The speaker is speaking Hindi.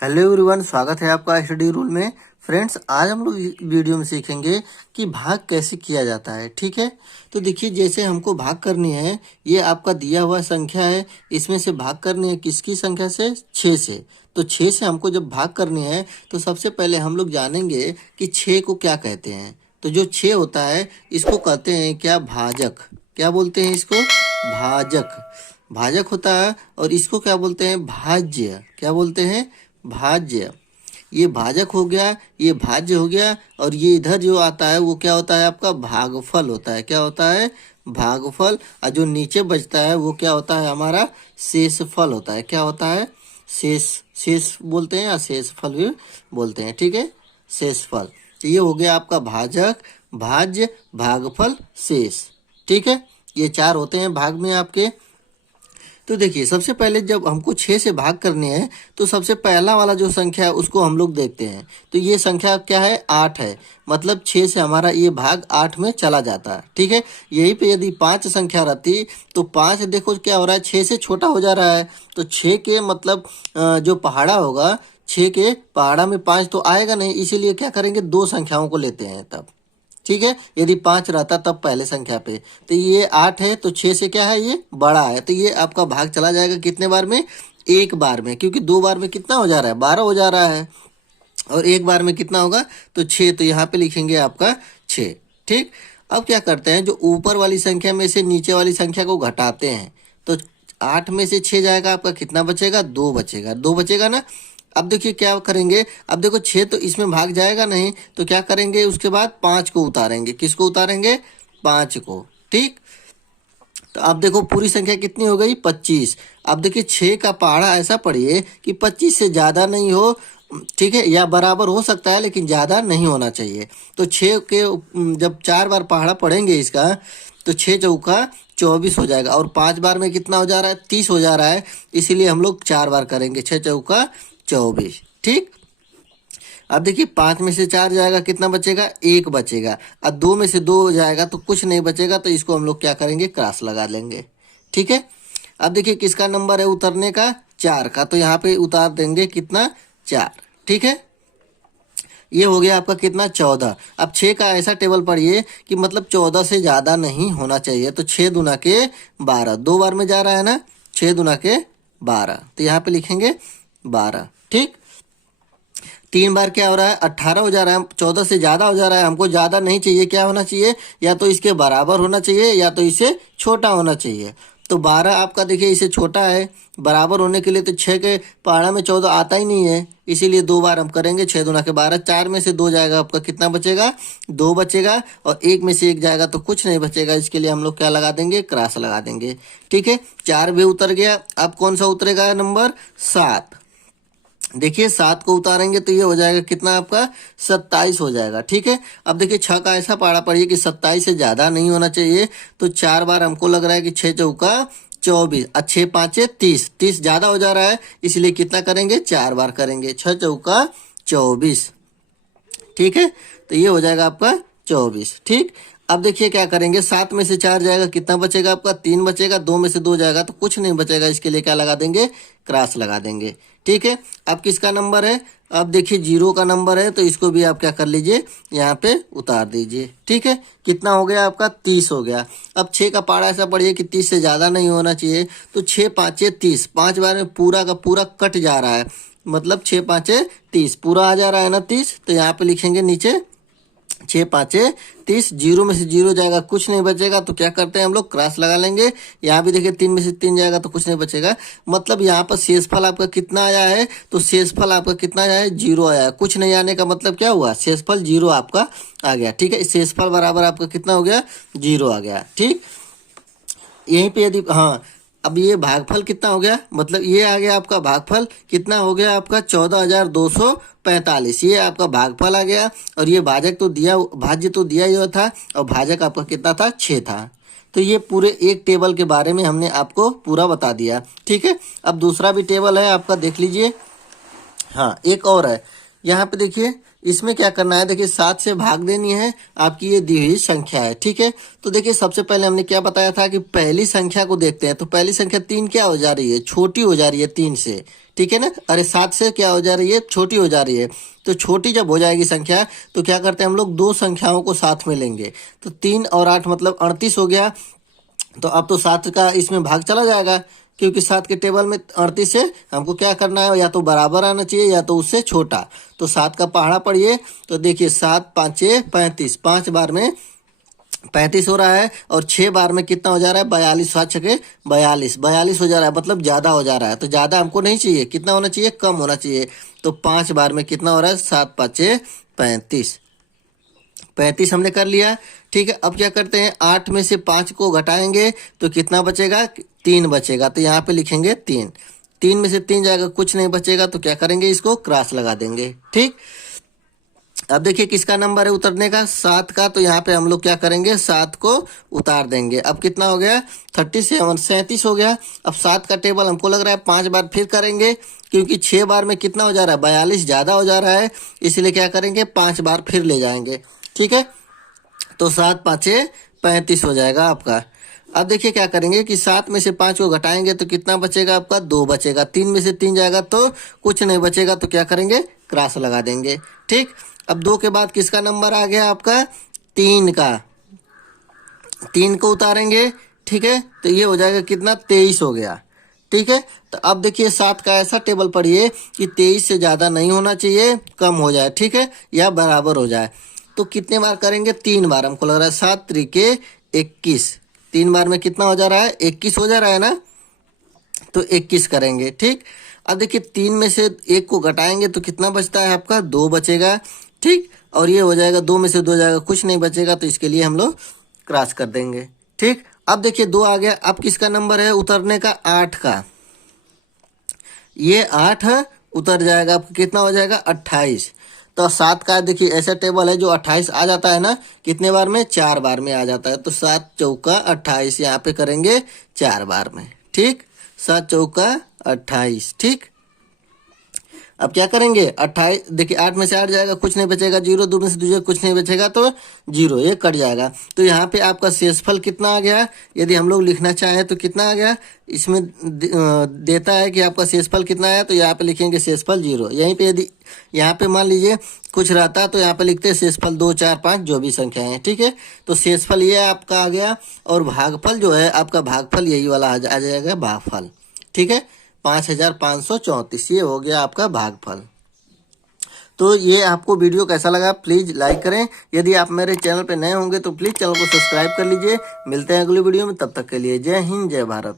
हेलो एवरीवन, स्वागत है आपका स्टडी रूल में। फ्रेंड्स, आज हम लोग वीडियो में सीखेंगे कि भाग कैसे किया जाता है। ठीक है, तो देखिए, जैसे हमको भाग करनी है, ये आपका दिया हुआ संख्या है, इसमें से भाग करनी है किसकी संख्या से? 6 से। तो 6 से हमको जब भाग करनी है तो सबसे पहले हम लोग जानेंगे कि 6 को क्या कहते हैं। तो जो 6 होता है इसको कहते हैं क्या? भाजक। क्या बोलते हैं इसको? भाजक। भाजक होता है। और इसको क्या बोलते हैं? भाज्य। क्या बोलते हैं? भाज्य। ये भाजक हो गया, ये भाज्य हो गया, और ये इधर जो आता है वो क्या होता है? आपका भागफल होता है। क्या होता है? भागफल। और जो नीचे बचता है वो क्या होता है? हमारा शेषफल होता है। क्या होता है? शेष। शेष बोलते हैं या शेषफल भी बोलते हैं। ठीक है, शेषफल। तो ये हो गया आपका भाजक, भाज्य, भागफल, शेष। ठीक है, ये 4 होते हैं भाग में आपके। तो देखिए, सबसे पहले जब हमको 6 से भाग करनी है तो सबसे पहला वाला जो संख्या है उसको हम लोग देखते हैं। तो ये संख्या क्या है? 8 है। मतलब 6 से हमारा ये भाग 8 में चला जाता है। ठीक है, यहीं पे यदि 5 संख्या रहती तो 5 देखो क्या हो रहा है? 6 से छोटा हो जा रहा है। तो 6 के मतलब जो पहाड़ा होगा, 6 के पहाड़ा में 5 तो आएगा नहीं, इसीलिए क्या करेंगे? 2 संख्याओं को लेते हैं तब। ठीक है, यदि 5 रहता तब पहले संख्या पे। तो ये 8 है, तो 6 से क्या है? ये बड़ा है। तो ये आपका भाग चला जाएगा कितने बार में? एक बार में, क्योंकि 2 बार में कितना हो जा रहा है? 12 हो जा रहा है। और एक बार में कितना होगा? तो 6। तो यहाँ पे लिखेंगे आपका 6। ठीक, अब क्या करते हैं? जो ऊपर वाली संख्या में से नीचे वाली संख्या को घटाते हैं। तो 8 में से 6 जाएगा, आपका कितना बचेगा? 2 बचेगा। 2 बचेगा ना। अब देखिए क्या करेंगे? अब देखो 6 तो इसमें भाग जाएगा नहीं, तो क्या करेंगे? उसके बाद 5 को उतारेंगे। किसको उतारेंगे? 5 को। ठीक, तो अब देखो पूरी संख्या कितनी हो गई? 25। अब देखिए 6 का पहाड़ा ऐसा पढ़िए कि 25 से ज़्यादा नहीं हो। ठीक है, या बराबर हो सकता है लेकिन ज़्यादा नहीं होना चाहिए। तो 6 के जब 4 बार पहाड़ा पढ़ेंगे इसका, तो 6 चौका 24 हो जाएगा। और 5 बार में कितना हो जा रहा है? 30 हो जा रहा है। इसीलिए हम लोग 4 बार करेंगे। 6 चौका 24। ठीक, अब देखिए 5 में से 4 जाएगा, कितना बचेगा? 1 बचेगा। अब 2 में से 2 जाएगा तो कुछ नहीं बचेगा, तो इसको हम लोग क्या करेंगे? क्रॉस लगा लेंगे। ठीक है, अब देखिए किसका नंबर है उतरने का? 4 का। तो यहाँ पे उतार देंगे कितना? 4। ठीक है, ये हो गया आपका कितना? 14। अब 6 का ऐसा टेबल पढ़िए कि मतलब 14 से ज़्यादा नहीं होना चाहिए। तो 6 दूना के 12, 2 बार में जा रहा है ना। 6 दूना के 12, तो यहाँ पे लिखेंगे 12। ठीक, 3 बार क्या हो रहा है? 18 हो जा रहा है। 14 से ज़्यादा हो जा रहा है, हमको ज़्यादा नहीं चाहिए। क्या होना चाहिए? या तो इसके बराबर होना चाहिए या तो इससे छोटा होना चाहिए। तो 12 आपका देखिए इससे छोटा है। बराबर होने के लिए तो 6 के पहाड़ा में 14 आता ही नहीं है, इसीलिए 2 बार हम करेंगे। 6 दूना के 12, 4 में से 2 जाएगा, आपका कितना बचेगा? 2 बचेगा। और 1 में से 1 जाएगा तो कुछ नहीं बचेगा, इसके लिए हम लोग क्या लगा देंगे? क्रॉस लगा देंगे। ठीक है, 4 भी उतर गया। अब कौन सा उतरेगा? नंबर 7। देखिए 7 को उतारेंगे तो ये हो जाएगा कितना? आपका 27 हो जाएगा। ठीक है, अब देखिए 6 का ऐसा पहाड़ा पड़िए कि 27 से ज़्यादा नहीं होना चाहिए। तो 4 बार हमको लग रहा है कि 6 चौका 24, 6 5 30, 30 ज़्यादा हो जा रहा है, इसलिए कितना करेंगे? 4 बार करेंगे। 6 चौका 24। ठीक है, तो ये हो जाएगा आपका 24। ठीक, अब देखिए क्या करेंगे? 7 में से 4 जाएगा, कितना बचेगा? आपका 3 बचेगा। 2 में से 2 जाएगा तो कुछ नहीं बचेगा, इसके लिए क्या लगा देंगे? क्रॉस लगा देंगे। ठीक है, अब किसका नंबर है? अब देखिए 0 का नंबर है, तो इसको भी आप क्या कर लीजिए? यहाँ पे उतार दीजिए। ठीक है, कितना हो गया आपका? 30 हो गया। अब 6 का पहाड़ा ऐसा पढ़िए कि 30 से ज़्यादा नहीं होना चाहिए। तो 6 5 30, 5 बार में पूरा का पूरा कट जा रहा है। मतलब 6 5 30 पूरा आ जा रहा है ना 30। तो यहाँ पे लिखेंगे नीचे 6 5 30। 0 में से 0 जाएगा, कुछ नहीं बचेगा। तो क्या करते हैं हम लोग? क्रॉस लगा लेंगे। यहाँ भी देखिए 3 में से 3 जाएगा तो कुछ नहीं बचेगा। मतलब यहाँ पर शेषफल आपका कितना आया है? तो शेषफल आपका कितना आया है? 0 आया है। कुछ नहीं आने का मतलब क्या हुआ? शेषफल 0 आपका आ गया। ठीक है, शेषफल बराबर आपका कितना हो गया? 0 आ गया। ठीक, यहीं पे यदि हाँ, अब ये भागफल कितना हो गया? मतलब ये आ गया आपका भागफल कितना हो गया? आपका 14,245। ये आपका भागफल आ गया। और ये भाजक तो दिया, भाज्य तो दिया ही था, और भाजक आपका कितना था? 6 था। तो ये पूरे एक टेबल के बारे में हमने आपको पूरा बता दिया। ठीक है, अब दूसरा भी टेबल है आपका, देख लीजिए। हाँ, एक और है। यहाँ पे देखिए इसमें क्या करना है, देखिए 7 से भाग देनी है आपकी ये दी हुई संख्या है। ठीक है, तो देखिए सबसे पहले हमने क्या बताया था कि पहली संख्या को देखते हैं। तो पहली संख्या 3 क्या हो जा रही है, छोटी हो जा रही है 3 से। ठीक है ना, अरे 7 से क्या हो जा रही है, छोटी हो जा रही है। तो छोटी जब हो जाएगी संख्या तो क्या करते हैं हम लोग, दो संख्याओं को साथ में लेंगे। तो 3 और 8 मतलब 38 हो गया। तो अब तो 7 का इसमें भाग चला जाएगा, क्योंकि 7 के टेबल में 38 से हमको क्या करना है, या तो बराबर आना चाहिए या तो उससे छोटा। तो 7 का पहाड़ा पढ़िए, तो देखिए 7 5 35, 5 बार में 35 हो रहा है, और 6 बार में कितना हो जा रहा है, 42, 7 छके 42, 42 हो जा रहा है, मतलब ज़्यादा हो जा रहा है। तो ज़्यादा हमको नहीं चाहिए, कितना होना चाहिए, कम होना चाहिए। तो 5 बार में कितना हो रहा है, 7 5 35, 35 हमने कर लिया। ठीक है, अब क्या करते हैं, 8 में से 5 को घटाएंगे तो कितना बचेगा, 3 बचेगा। तो यहाँ पे लिखेंगे 3, 3 में से 3 जाएगा, कुछ नहीं बचेगा। तो क्या करेंगे, इसको क्रॉस लगा देंगे। ठीक, अब देखिए किसका नंबर है उतरने का, 7 का। तो यहाँ पे हम लोग क्या करेंगे, 7 को उतार देंगे। अब कितना हो गया, 37, 37 हो गया। अब 7 का टेबल हमको लग रहा है 5 बार फिर करेंगे, क्योंकि 6 बार में कितना हो जा रहा है, 42 ज़्यादा हो जा रहा है, इसलिए क्या करेंगे, 5 बार फिर ले जाएंगे। ठीक है, तो 7 5 35 हो जाएगा आपका। अब देखिए क्या करेंगे कि 7 में से 5 को घटाएंगे तो कितना बचेगा आपका, 2 बचेगा। 3 में से 3 जाएगा तो कुछ नहीं बचेगा। तो क्या करेंगे, क्रॉस लगा देंगे। ठीक, अब 2 के बाद किसका नंबर आ गया आपका, 3 का, 3 को उतारेंगे। ठीक है, तो ये हो जाएगा कितना, 23 हो गया। ठीक है, तो अब देखिए 7 का ऐसा टेबल पढ़िए कि 23 से ज़्यादा नहीं होना चाहिए, कम हो जाए। ठीक है, या बराबर हो जाए। तो कितने बार करेंगे, 3 बार। हमको लग रहा है 7 त्रिके 21, 3 बार में कितना हो जा रहा है, 21 हो जा रहा है ना। तो 21 करेंगे। ठीक, अब देखिए 3 में से 1 को घटाएंगे तो कितना बचता है आपका, 2 बचेगा। ठीक, और ये हो जाएगा 2 में से 2 जाएगा, कुछ नहीं बचेगा। तो इसके लिए हम लोग क्रॉस कर देंगे। ठीक, अब देखिए 2 आ गया। अब किसका नंबर है उतरने का, 8 का। ये 8 उतर जाएगा, आपको कितना हो जाएगा, 28। तो 7 का देखिए ऐसा टेबल है जो 28 आ जाता है ना, कितने बार में, 4 बार में आ जाता है। तो 7 चौका 28 यहाँ पे करेंगे 4 बार में। ठीक, 7 चौका 28। ठीक, अब क्या करेंगे, 28, देखिए 8 में से 8 जाएगा, कुछ नहीं बचेगा। 0 2 में से 2 जाएगा, कुछ नहीं बचेगा। तो 0 ये कट जाएगा। तो यहाँ पे आपका शेषफल कितना आ गया, यदि हम लोग लिखना चाहें तो कितना आ गया, इसमें देता है कि आपका शेषफल कितना है। तो यहाँ पे लिखेंगे शेषफल 0। यहीं पे यदि यहाँ पे मान लीजिए कुछ रहता तो यहाँ पे लिखते हैं शेषफल 2 4 5 जो भी संख्या है। ठीक है, तो शेषफल ये आपका आ गया, और भागफल जो है आपका, भागफल यही वाला आ जाएगा, भागफल। ठीक है, 5534, ये हो गया आपका भागफल। तो ये आपको वीडियो कैसा लगा प्लीज़ लाइक करें। यदि आप मेरे चैनल पे नए होंगे तो प्लीज़ चैनल को सब्सक्राइब कर लीजिए। मिलते हैं अगली वीडियो में, तब तक के लिए जय हिंद जय भारत।